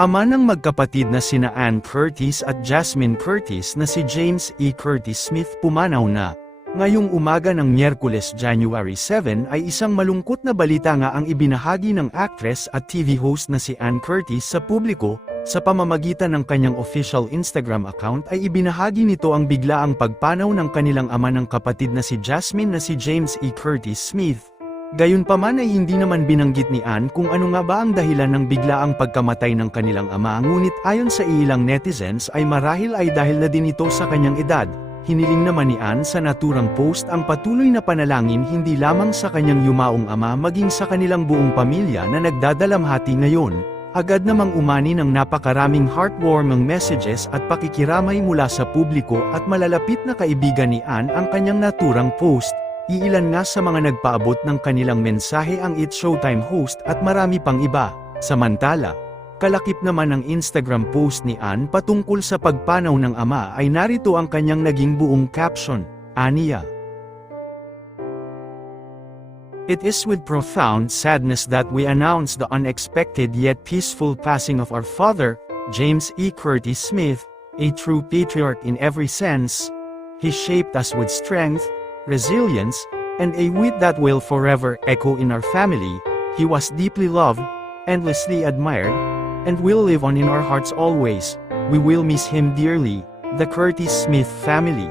Ama ng magkapatid na sina Ann Curtis at Jasmine Curtis na si James E. Curtis Smith pumanaw na. Ngayong umaga ng Miyerkules January 7 ay isang malungkot na balita nga ang ibinahagi ng actress at TV host na si Ann Curtis sa publiko. Sa pamamagitan ng kanyang official Instagram account ay ibinahagi nito ang biglaang pagpanaw ng kanilang ama ng kapatid na si Jasmine na si James E. Curtis Smith. Gayunpaman ay hindi naman binanggit ni Ann kung ano nga ba ang dahilan ng biglaang pagkamatay ng kanilang ama, ngunit ayon sa ilang netizens ay marahil ay dahil na din ito sa kanyang edad. Hiniling naman ni Ann sa naturang post ang patuloy na panalangin hindi lamang sa kanyang yumaong ama maging sa kanilang buong pamilya na nagdadalamhati ngayon. Agad namang umani ng napakaraming heartwarming messages at pakikiramay mula sa publiko at malalapit na kaibigan ni Ann ang kanyang naturang post. Iilan nga sa mga nagpaabot ng kanilang mensahe ang It's Showtime host at marami pang iba. Samantala, kalakip naman ang Instagram post ni Ann patungkol sa pagpanaw ng ama ay narito ang kanyang naging buong caption, aniya. It is with profound sadness that we announce the unexpected yet peaceful passing of our father, James E. Curtis Smith, a true patriarch in every sense. He shaped us with strength, resilience, and a wit that will forever echo in our family. He was deeply loved, endlessly admired, and will live on in our hearts always. We will miss him dearly. The Curtis Smith family.